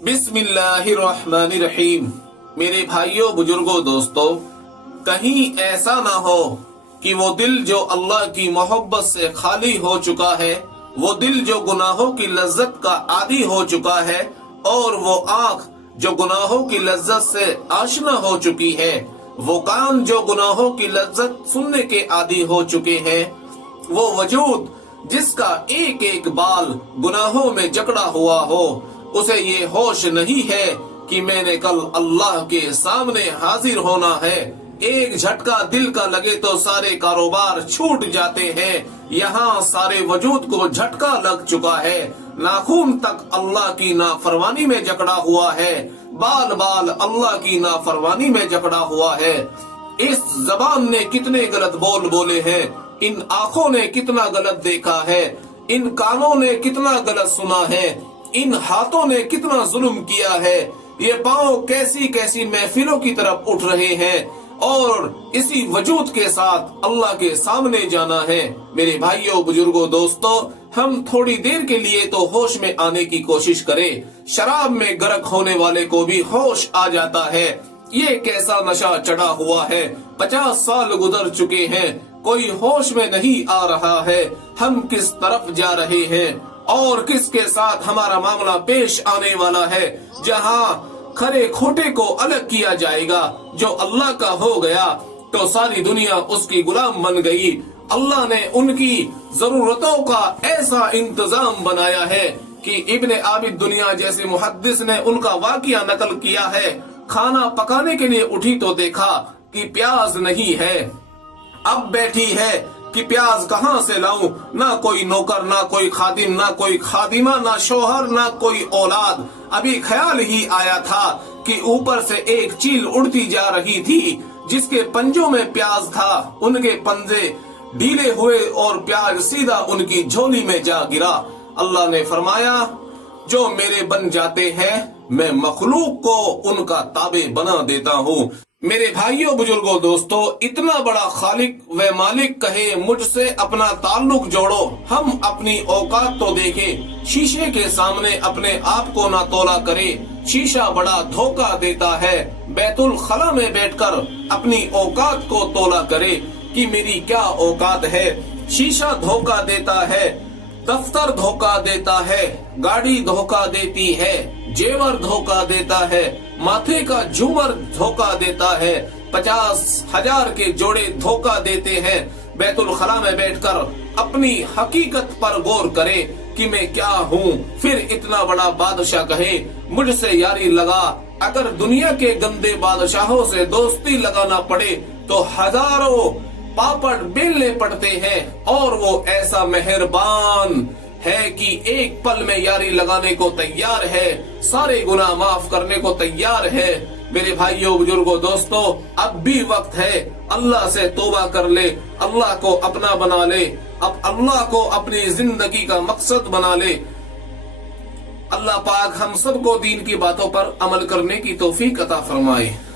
बिस्मिल्लाहिर्रहमानिर्रहीम। मेरे भाइयों, बुजुर्गों, दोस्तों, कहीं ऐसा ना हो कि वो दिल जो अल्लाह की मोहब्बत से खाली हो चुका है, वो दिल जो गुनाहों की लज्जत का आदी हो चुका है, और वो आंख जो गुनाहों की लज्जत से आशना हो चुकी है, वो कान जो गुनाहों की लज्जत सुनने के आदी हो चुके हैं, वो वजूद जिसका एक एक बाल गुनाहों में जकड़ा हुआ हो, उसे ये होश नहीं है कि मैंने कल अल्लाह के सामने हाजिर होना है। एक झटका दिल का लगे तो सारे कारोबार छूट जाते हैं। यहाँ सारे वजूद को झटका लग चुका है। नाखून तक अल्लाह की नाफरमानी में जकड़ा हुआ है, बाल बाल अल्लाह की नाफरमानी में जकड़ा हुआ है। इस जबान ने कितने गलत बोल बोले हैं, इन आंखों ने कितना गलत देखा है, इन कानों ने कितना गलत सुना है, इन हाथों ने कितना जुल्म किया है। ये पांव कैसी कैसी महफिलों की तरफ उठ रहे हैं और इसी वजूद के साथ अल्लाह के सामने जाना है। मेरे भाइयों, बुजुर्गों, दोस्तों, हम थोड़ी देर के लिए तो होश में आने की कोशिश करें। शराब में गर्क होने वाले को भी होश आ जाता है। ये कैसा नशा चढ़ा हुआ है। 50 साल गुजर चुके हैं, कोई होश में नहीं आ रहा है। हम किस तरफ जा रहे हैं और किसके साथ हमारा मामला पेश आने वाला है। जहाँ खरे खोटे को अलग किया जाएगा। जो अल्लाह का हो गया तो सारी दुनिया उसकी गुलाम बन गई। अल्लाह ने उनकी जरूरतों का ऐसा इंतजाम बनाया है कि इब्ने आबिद दुनिया जैसे मुहद्दिस ने उनका वाकया नकल किया है। खाना पकाने के लिए उठी तो देखा कि प्याज नहीं है। अब बैठी है कि प्याज कहाँ से लाऊं। ना कोई नौकर, ना कोई खादिम, ना कोई खादिमा, ना शोहर, ना कोई औलाद। अभी ख्याल ही आया था कि ऊपर से एक चील उड़ती जा रही थी जिसके पंजों में प्याज था। उनके पंजे ढीले हुए और प्याज सीधा उनकी झोली में जा गिरा। अल्लाह ने फरमाया, जो मेरे बन जाते हैं मैं मखलूक को उनका ताबे बना देता हूँ। मेरे भाइयों, बुजुर्गों, दोस्तों, इतना बड़ा खालिक व मालिक कहे मुझसे अपना ताल्लुक जोड़ो। हम अपनी औकात तो देखें। शीशे के सामने अपने आप को ना तोला करे। शीशा बड़ा धोखा देता है। बैतुल खला में बैठकर अपनी औकात को तोला करे कि मेरी क्या औकात है। शीशा धोखा देता है, दफ्तर धोखा देता है, गाड़ी धोखा देती है, जेवर धोखा देता है, माथे का झूमर धोखा देता है, 50,000 के जोड़े धोखा देते हैं। बैतुल खला में बैठकर अपनी हकीकत पर गौर करे कि मैं क्या हूँ। फिर इतना बड़ा बादशाह कहे मुझसे यारी लगा। अगर दुनिया के गंदे बादशाहों से दोस्ती लगाना पड़े तो हजारों पापड़ बेलने पड़ते हैं, और वो ऐसा मेहरबान है कि एक पल में यारी लगाने को तैयार है, सारे गुनाह माफ करने को तैयार है। मेरे भाइयों, बुजुर्गों, दोस्तों, अब भी वक्त है। अल्लाह से तौबा कर ले, अल्लाह को अपना बना ले, अब अल्लाह को अपनी जिंदगी का मकसद बना ले। अल्लाह पाक हम सबको दीन की बातों पर अमल करने की तौफीक अता फरमाए।